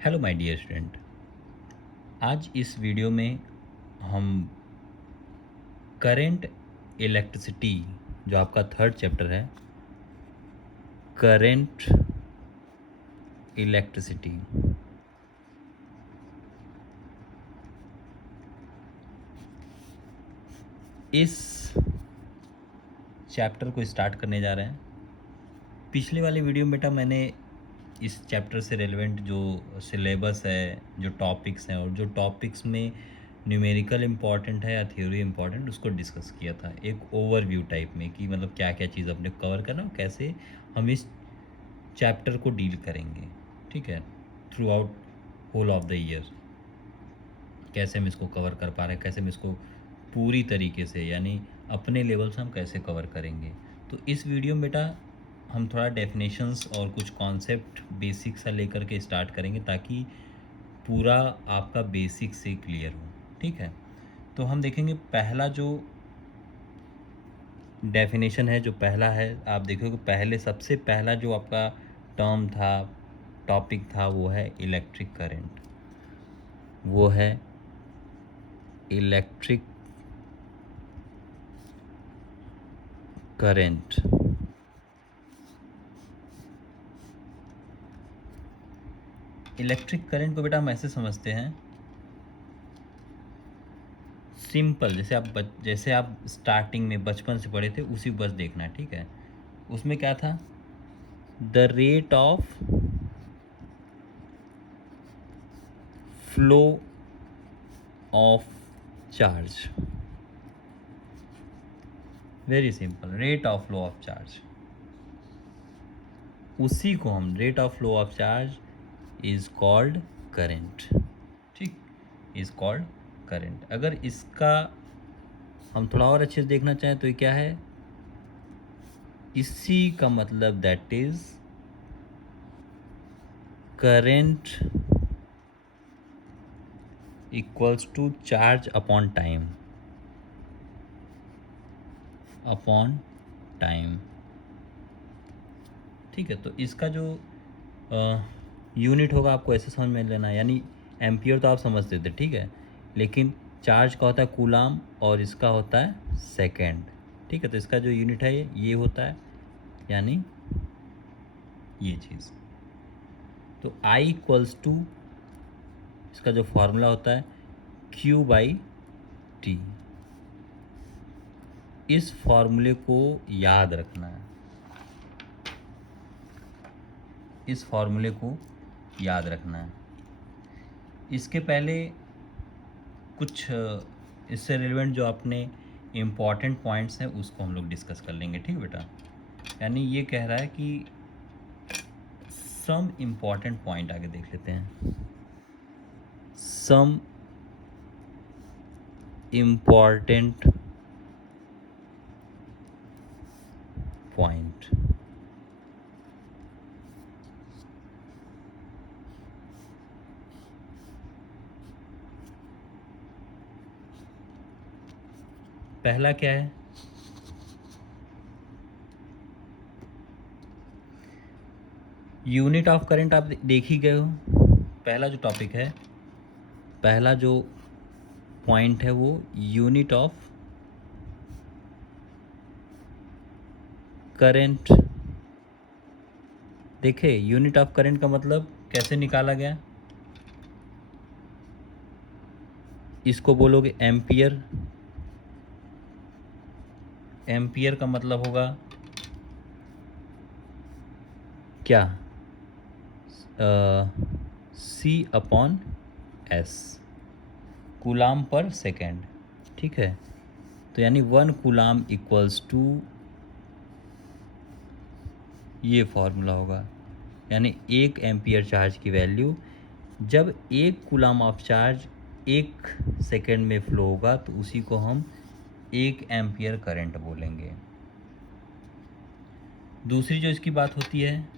Hello my dear student. आज इस video में हम करंट इलेक्ट्रिसिटी जो आपका थर्ड चैप्टर है, करंट इलेक्ट्रिसिटी, इस चैप्टर को स्टार्ट करने जा रहे हैं। पिछले वाले वीडियो में बेटा मैंने इस चैप्टर से रेलेवेंट जो सिलेबस है, जो टॉपिक्स हैं और जो टॉपिक्स में न्यूमेरिकल इम्पॉर्टेंट है या थ्योरी इम्पॉर्टेंट, उसको डिस्कस किया था एक ओवरव्यू टाइप में कि मतलब क्या क्या चीज़ अपने कवर करना और कैसे हम इस चैप्टर को डील करेंगे। ठीक है, throughout whole of the year कैसे हम इसको कवर कर पा रहे हैं, कैसे हम इसको पूरी तरीके से यानी अपने लेवल से हम कैसे कवर करेंगे। तो इस वीडियो में बेटा हम थोड़ा डेफिनेशंस और कुछ कॉन्सेप्ट बेसिक सा लेकर के स्टार्ट करेंगे ताकि पूरा आपका बेसिक से क्लियर हो। ठीक है, तो हम देखेंगे पहला जो डेफिनेशन है, जो पहला है, आप देखोगे पहले सबसे पहला जो आपका टर्म था, टॉपिक था, वो है इलेक्ट्रिक करंट। वो है इलेक्ट्रिक करंट। इलेक्ट्रिक करंट को बेटा हम ऐसे समझते हैं, सिंपल, जैसे आप स्टार्टिंग में बचपन से पढ़े थे उसी बस देखना है। ठीक है, उसमें क्या था, the rate of flow of charge. Very simple, rate of flow of charge, उसी को हम rate of flow of charge is called current. ठीक, इज कॉल्ड करेंट। अगर इसका हम थोड़ा और अच्छे से देखना चाहें तो ये क्या है, इसी का मतलब that is current equals to charge upon time, upon time. ठीक है, तो इसका जो यूनिट होगा आपको ऐसे समझ में लेना है, यानी एम्पियर तो आप समझते थे। ठीक है, लेकिन चार्ज का होता है कूलाम और इसका होता है सेकेंड। ठीक है, तो इसका जो यूनिट है ये होता है, यानी ये चीज़। तो I इक्वल्स टू, इसका जो फॉर्मूला होता है Q/T। इस फॉर्मूले को याद रखना है, इस फॉर्मूले को याद रखना है। इसके पहले कुछ इससे रिलेवेंट जो अपने इम्पॉर्टेंट पॉइंट्स हैं उसको हम लोग डिस्कस कर लेंगे। ठीक है बेटा, यानी ये कह रहा है कि सम इम्पॉर्टेंट पॉइंट आगे देख लेते हैं। Some important point. पहला क्या है, यूनिट ऑफ करंट। आप देख ही गए हो, पहला जो टॉपिक है, पहला जो पॉइंट है वो यूनिट ऑफ करंट। देखे, यूनिट ऑफ करंट का मतलब कैसे निकाला गया, इसको बोलोगे एम्पियर। एम्पियर का मतलब होगा क्या, C/S, कूलाम पर सेकेंड। ठीक है, तो यानी 1 कूलाम इक्वल्स टू, ये फॉर्मूला होगा, यानी 1 एम्पियर चार्ज की वैल्यू जब 1 कूलाम ऑफ चार्ज 1 सेकेंड में फ्लो होगा तो उसी को हम 1 एम्पियर करंट बोलेंगे। दूसरी जो इसकी बात होती है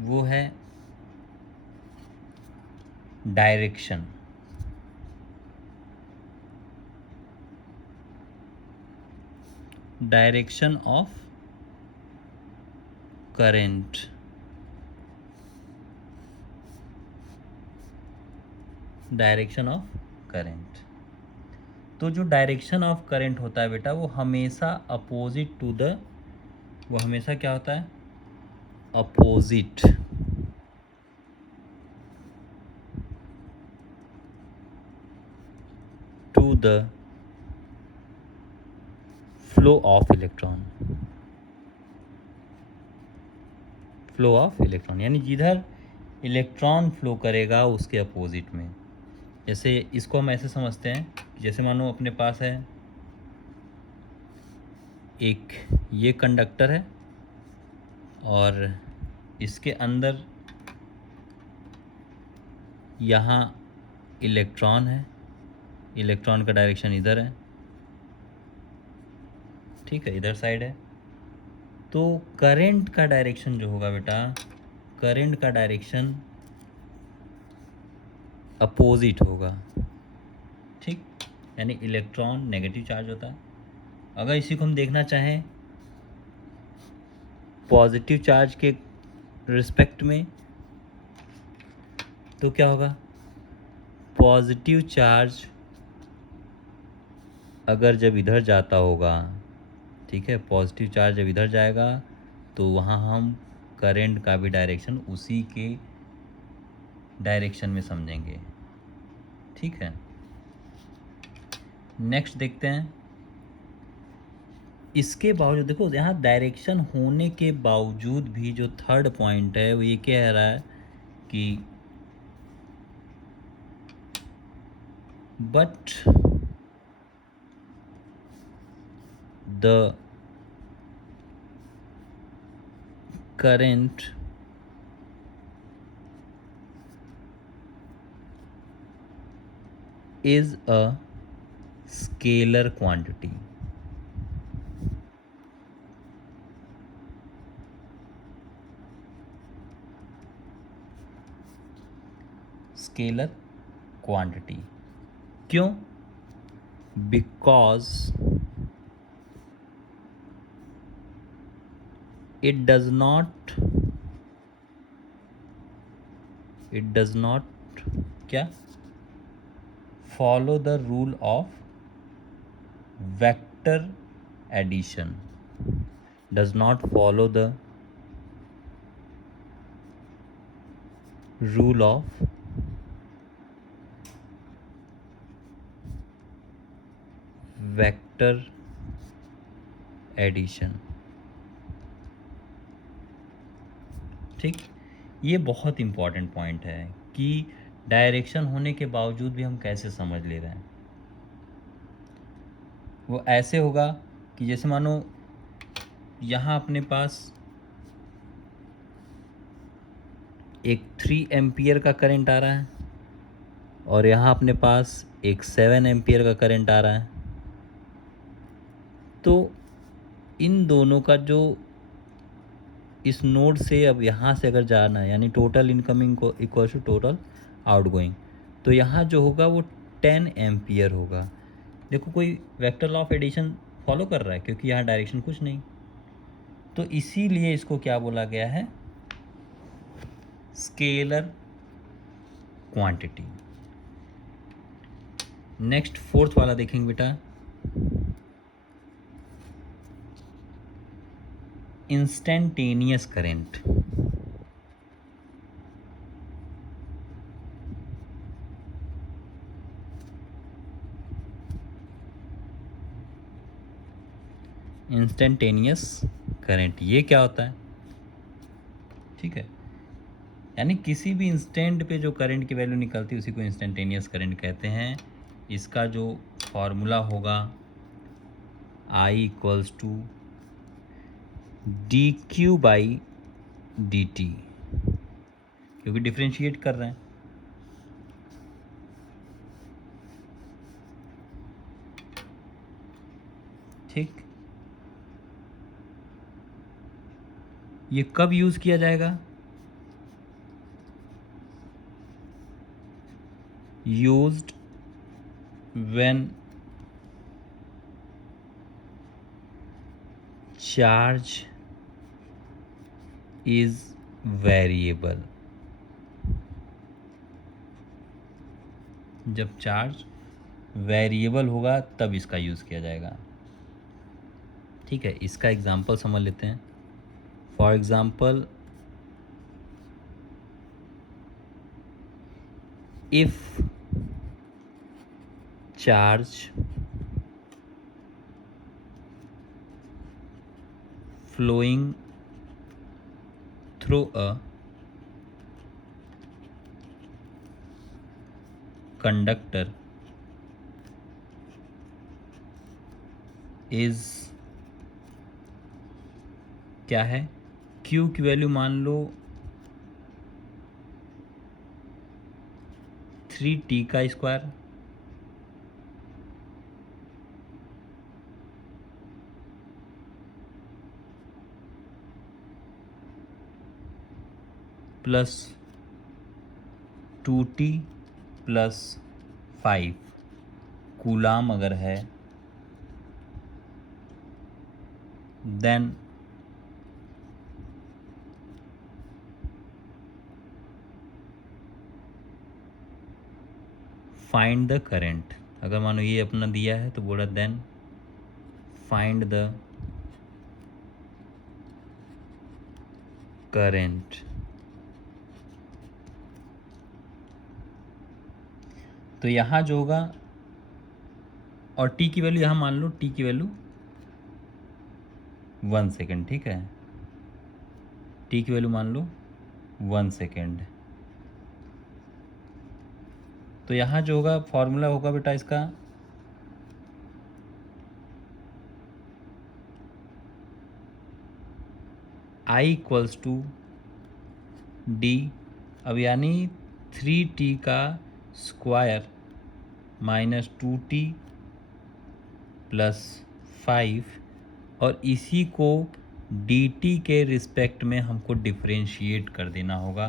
वो है direction. Direction of current, direction of current. तो जो डायरेक्शन ऑफ करंट होता है बेटा वो हमेशा अपोजिट टू द, वो हमेशा क्या होता है, opposite to the flow of electron, flow of electron यानी जिधर इलेक्ट्रॉन फ्लो करेगा उसके अपोजिट में। जैसे इसको हम ऐसे समझते हैं, जैसे मानो अपने पास है एक ये कंडक्टर है और इसके अंदर यहाँ इलेक्ट्रॉन है, इलेक्ट्रॉन का डायरेक्शन इधर है, ठीक है, इधर साइड है। तो करंट का डायरेक्शन जो होगा बेटा, करंट का डायरेक्शन अपोजिट होगा, ठीक, यानी इलेक्ट्रॉन नेगेटिव चार्ज होता है। अगर इसी को हम देखना चाहें पॉजिटिव चार्ज के रिस्पेक्ट में, तो क्या होगा, पॉजिटिव चार्ज अगर जब इधर जाता होगा, ठीक है, पॉजिटिव चार्ज जब इधर जाएगा तो वहाँ हम करंट का भी डायरेक्शन उसी के डायरेक्शन में समझेंगे, ठीक है। नेक्स्ट देखते हैं, इसके बावजूद देखो यहाँ डायरेक्शन होने के बावजूद भी जो थर्ड पॉइंट है वो ये कह रहा है कि but the current is a scalar quantity. Scalar quantity क्यों? बिकॉज it does not क्या follow the rule of vector addition, does not follow the rule of vector addition, ठीक। ये बहुत इम्पॉर्टेंट पॉइंट है कि डायरेक्शन होने के बावजूद भी हम कैसे समझ ले रहे हैं। वो ऐसे होगा कि जैसे मानो यहाँ अपने पास एक 3 एम्पियर का करंट आ रहा है और यहाँ अपने पास एक 7 एम्पियर का करंट आ रहा है। तो इन दोनों का जो इस नोड से अब यहाँ से अगर जाना है यानी टोटल इनकमिंग को इक्वल टू टोटल आउटगोइंग, तो यहाँ जो होगा वो 10 एम्पियर होगा। देखो कोई vector law of addition follow कर रहा है क्योंकि यहाँ डायरेक्शन कुछ नहीं, तो इसीलिए इसको क्या बोला गया है, स्केलर क्वांटिटी। नेक्स्ट फोर्थ वाला देखेंगे बेटा, इंस्टेंटेनियस करंट। इंस्टेंटेनियस करंट ये क्या होता है, ठीक है, यानी किसी भी इंस्टेंट पे जो करंट की वैल्यू निकलती है उसी को इंस्टेंटेनियस करंट कहते हैं। इसका जो फॉर्मूला होगा I equals to D Q by D T, क्योंकि डिफ्रेंशिएट कर रहे हैं, ठीक। ये कब यूज़ किया जाएगा, used when charge is variable. जब चार्ज वेरिएबल होगा तब इसका यूज़ किया जाएगा। ठीक है, इसका एग्जांपल समझ लेते हैं। For example, if charge flowing through a conductor is क्या है, Q की वैल्यू मान लो 3t का square plus 2t plus 5 coulomb अगर है, देन फाइंड द करेंट। अगर मानो ये अपना दिया है तो बोला देन फाइंड द करेंट। तो यहाँ जो होगा, और टी की वैल्यू यहाँ मान लो, टी की वैल्यू 1 सेकेंड। ठीक है, टी की वैल्यू मान लो 1 सेकेंड। तो यहाँ जो होगा फॉर्मूला होगा बेटा इसका I इक्वल्स टू डी, अब यानी 3t का स्क्वायर माइनस 2t प्लस 5, और इसी को dt के रिस्पेक्ट में हमको डिफरेंशिएट कर देना होगा,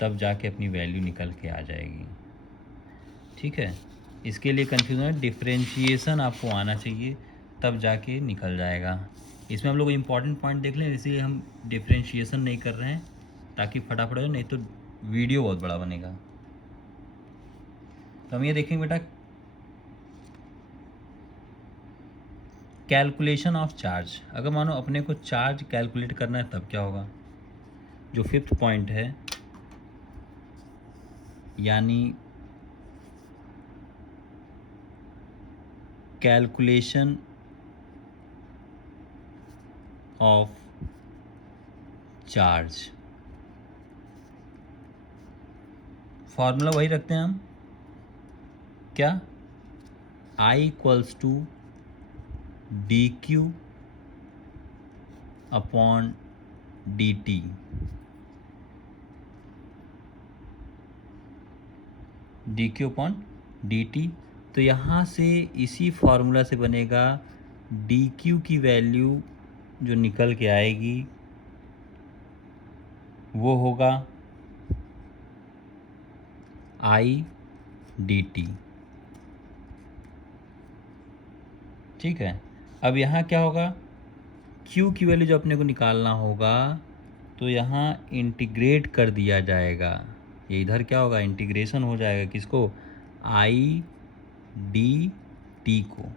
तब जाके अपनी वैल्यू निकल के आ जाएगी। ठीक है, इसके लिए कन्फ्यूजन है, डिफरेंशिएशन आपको आना चाहिए तब जाके निकल जाएगा। इसमें हम लोग इम्पॉर्टेंट पॉइंट देख लें, इसलिए हम डिफरेंशिएशन नहीं कर रहे हैं ताकि फटाफट हो, नहीं तो वीडियो बहुत बड़ा बनेगा। तो हम ये देखेंगे बेटा, कैलकुलेशन ऑफ चार्ज। अगर मानो अपने को चार्ज कैलकुलेट करना है तब क्या होगा, जो 5th पॉइंट है, यानी कैलकुलेशन ऑफ चार्ज। फॉर्मूला वही रखते हैं हम, क्या, I equals to D Q upon D T. D Q upon D T. तो यहाँ से इसी फॉर्मूला से बनेगा डी क्यू की वैल्यू जो निकल के आएगी वो होगा आई डी टी। ठीक है, अब यहाँ क्या होगा, Q की वैल्यू जो अपने को निकालना होगा तो यहाँ इंटीग्रेट कर दिया जाएगा, ये इधर क्या होगा, इंटीग्रेशन हो जाएगा किसको, आई डी टी को।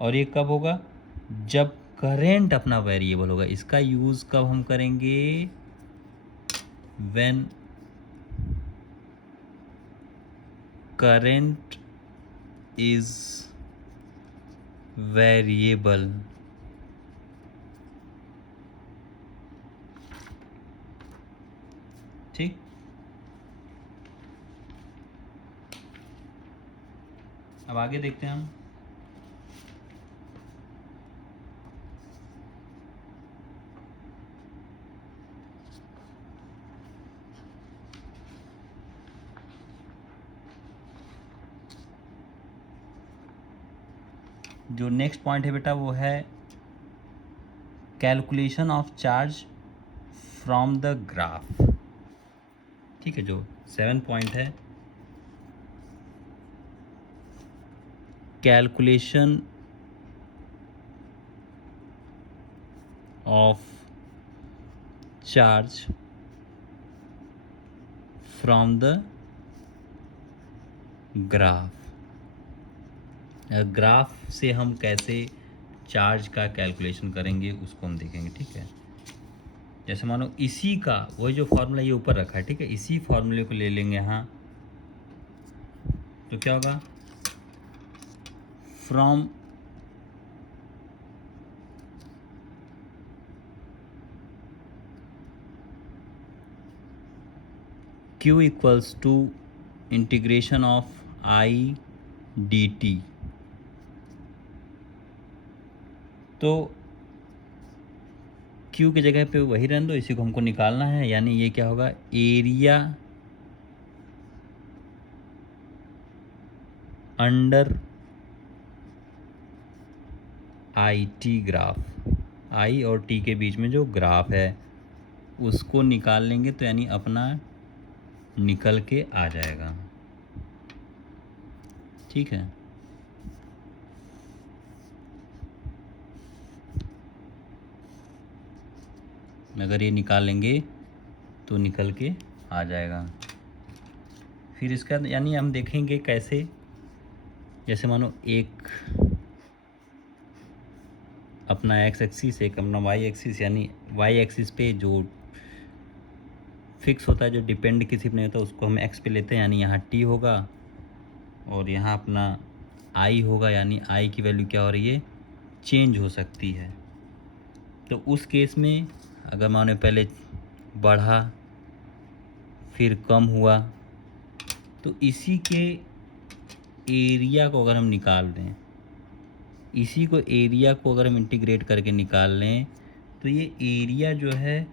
और ये कब होगा, जब करेंट अपना वेरिएबल होगा। इसका यूज़ कब हम करेंगे, व्हेन करेंट इज वेरिएबल। ठीक, अब आगे देखते हैं हम। जो नेक्स्ट पॉइंट है बेटा वो है calculation of charge from the graph. ठीक है, जो 7 पॉइंट है, calculation of charge from the graph. Graph से हम कैसे चार्ज का कैलकुलेशन करेंगे उसको हम देखेंगे, ठीक है। जैसे मानो इसी का वही जो फॉर्मूला ये ऊपर रखा है, ठीक है, इसी फॉर्मूले को ले लेंगे यहाँ, तो क्या होगा, from Q equals to integration of I D T. तो Q की जगह पे वही रहने दो, इसी को हमको निकालना है, यानी ये क्या होगा, area under I T graph, I और टी के बीच में जो ग्राफ है उसको निकाल लेंगे, तो यानी अपना निकल के आ जाएगा, ठीक है। अगर ये निकाल लेंगे तो निकल के आ जाएगा। फिर इसका यानी हम देखेंगे कैसे, जैसे मानो एक अपना एक्स एक्सिस, एक अपना वाई एक्सिस, यानी वाई एक्सिस पे जो फिक्स होता है, जो डिपेंड किसी पे नहीं होता, उसको हम एक्स पे लेते हैं, यानी यहाँ टी होगा और यहाँ अपना आई होगा, यानी आई की वैल्यू क्या हो रही है, चेंज हो सकती है। तो उस केस में अगर माने पहले बढ़ा फिर कम हुआ, तो इसी के एरिया को अगर हम निकाल दें, इसी को एरिया को अगर हम इंटीग्रेट करके निकाल लें, तो ये एरिया जो है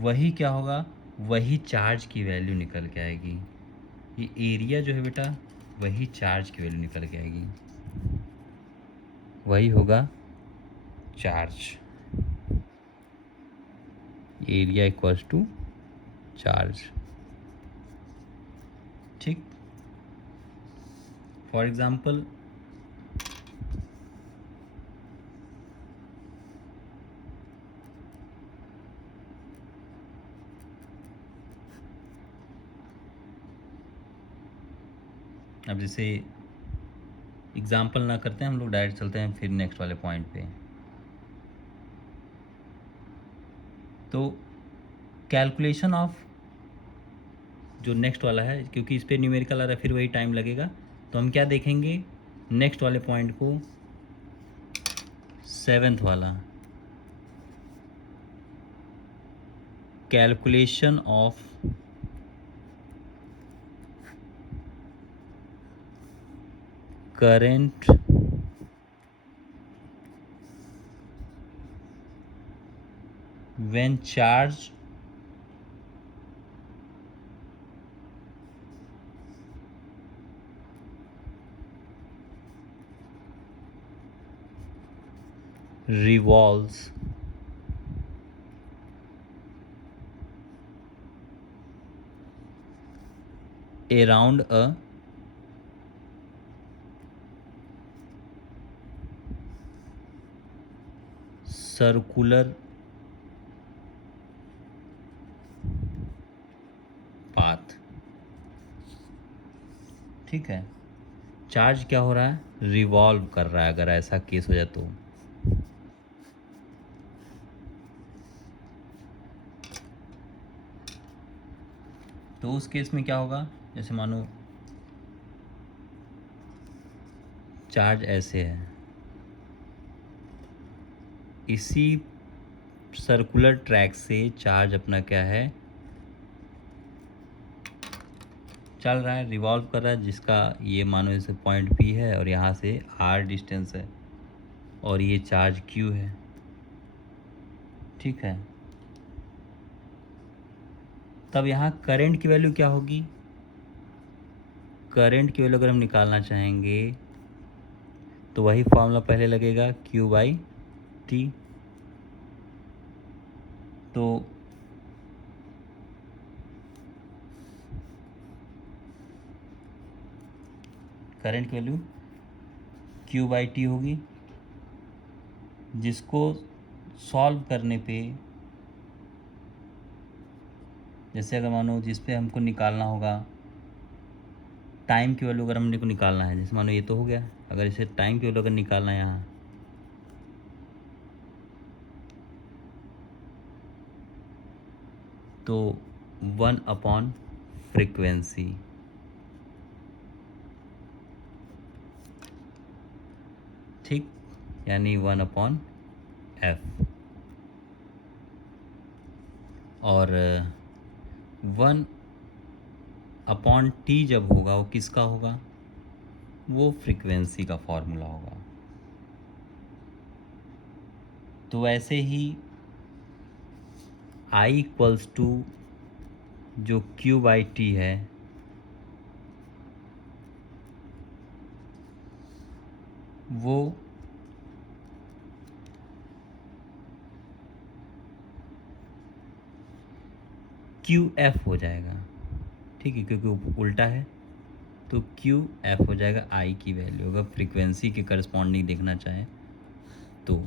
वही क्या होगा, वही चार्ज की वैल्यू निकल के आएगी। ये एरिया जो है बेटा वही चार्ज की वैल्यू निकल के आएगी, वही होगा charge. Area equals to charge, ठीक। फॉर एग्जाम्पल अब जैसे एग्जाम्पल ना करते हैं हम लोग, डायरेक्ट चलते हैं फिर नेक्स्ट वाले पॉइंट पे। तो कैलकुलेशन ऑफ जो नेक्स्ट वाला है, क्योंकि इस पर न्यूमेरिकल आ रहा है फिर वही टाइम लगेगा, तो हम क्या देखेंगे नेक्स्ट वाले पॉइंट को, सेवेंथ वाला, calculation of current when charge revolves around a circular path, ठीक है। चार्ज क्या हो रहा है, रिवॉल्व कर रहा है, अगर ऐसा केस हो जाए तो उस केस में क्या होगा, जैसे मानो चार्ज ऐसे है, इसी सर्कुलर ट्रैक से चार्ज अपना क्या है, चल रहा है, रिवॉल्व कर रहा है, जिसका ये मानो जैसे पॉइंट P है और यहाँ से R डिस्टेंस है और ये चार्ज Q है, ठीक है। तब यहाँ करंट की वैल्यू क्या होगी, करंट की वैल्यू अगर हम निकालना चाहेंगे तो वही फॉर्मूला पहले लगेगा, Q/T। तो करंट की वैल्यू Q/T होगी, जिसको सॉल्व करने पे जैसे अगर मानो जिस पे हमको निकालना होगा टाइम की वैल्यू, अगर हमने को निकालना है, जैसे मानो ये तो हो गया, अगर इसे टाइम की वैल्यू अगर निकालना है यहाँ, तो 1/फ्रीक्वेंसी, ठीक, यानी 1/f। और 1/t जब होगा वो किसका होगा, वो फ्रीक्वेंसी का फॉर्मूला होगा। तो ऐसे ही I इक्वल्स टू जो Q/T है, वो QF हो जाएगा, ठीक है, क्योंकि उल्टा है, तो QF हो जाएगा I की वैल्यू, अगर फ्रीक्वेंसी के करस्पॉन्डिंग देखना चाहें तो,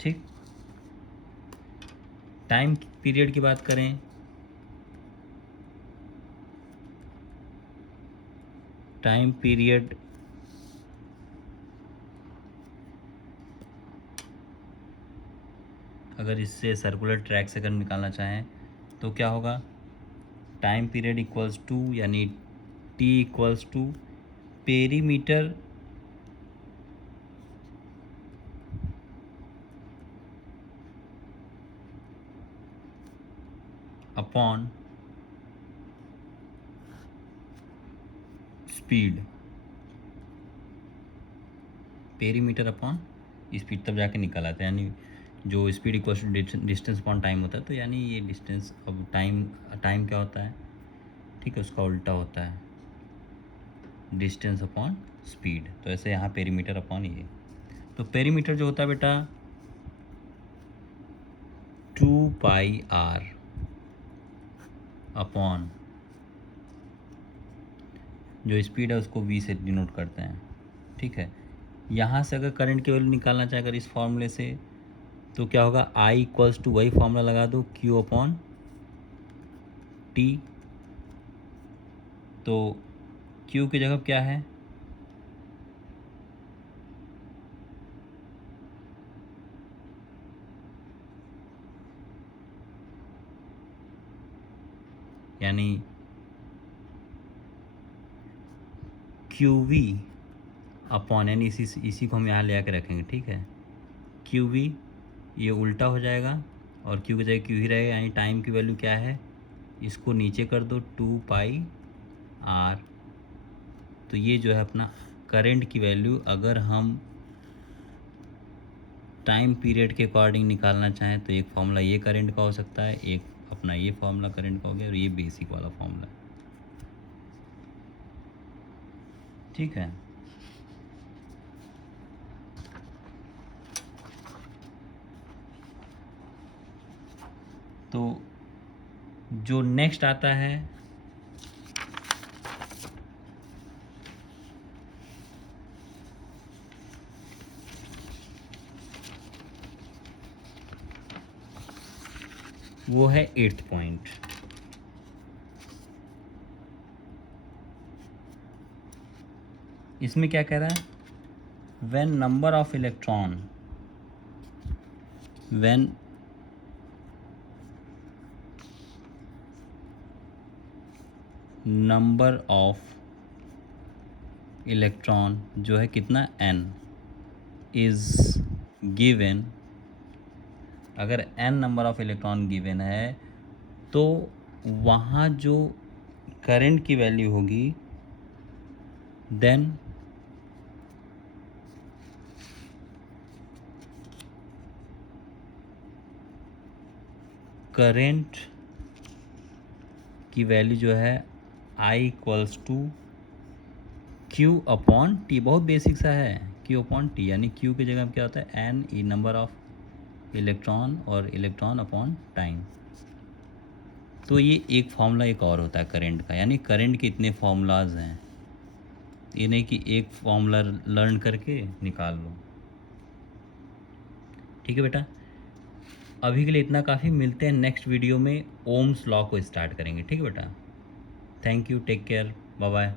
ठीक। टाइम पीरियड की बात करें, टाइम पीरियड अगर इससे सर्कुलर ट्रैक से अगर निकालना चाहें तो क्या होगा, टाइम पीरियड इक्वल्स टू, यानी T equals to perimeter upon speed, perimeter upon speed, तब जाके निकल आता है, यानी जो speed equals to distance upon time होता है, तो यानी ये डिस्टेंस, अब टाइम, टाइम क्या होता है, ठीक है, उसका उल्टा होता है डिस्टेंस अपॉन स्पीड। तो ऐसे यहाँ पेरीमीटर अपॉन ये, तो पेरीमीटर जो होता है बेटा 2πr अपॉन जो स्पीड है उसको v से डिनोट करते हैं, ठीक है। यहाँ से अगर करंट की वैल्यू निकालना चाहे अगर इस फॉर्मूले से, तो क्या होगा, I इक्वल्स टू, वही फॉर्मूला लगा दो, Q अपॉन T। तो Q की जगह क्या है, यानी QV अपॉन, यानी इसी को हम यहाँ ले आके रखेंगे, ठीक है। QV ये उल्टा हो जाएगा और Q की जगह Q ही रहेगा, यानी टाइम की वैल्यू क्या है, इसको नीचे कर दो 2πr। तो ये जो है अपना करंट की वैल्यू, अगर हम टाइम पीरियड के अकॉर्डिंग निकालना चाहें तो एक फॉर्मूला ये करंट का हो सकता है, एक अपना ये फॉर्मूला करंट का हो गया, और ये बेसिक वाला फॉर्मूला, ठीक है। तो जो नेक्स्ट आता है वो है 8th पॉइंट। इसमें क्या कह रहा है, when number of electron, when number of electron जो है कितना n इज गिवन, अगर n number of electron given है तो वहाँ जो करंट की वैल्यू होगी, देन करंट की वैल्यू जो है I equals to Q upon T, बहुत बेसिक सा है, Q अपॉन T, यानी Q की जगह क्या होता है n e number of electron और इलेक्ट्रॉन अपॉन टाइम। तो ये एक फार्मूला एक और होता है करंट का, यानी करंट के इतने फार्मूलाज हैं, ये नहीं कि एक फार्मूला लर्न करके निकाल लो, ठीक है बेटा। अभी के लिए इतना काफ़ी, मिलते हैं नेक्स्ट वीडियो में, ओम्स लॉ को स्टार्ट करेंगे, ठीक है बेटा? Thank you, take care, bye bye.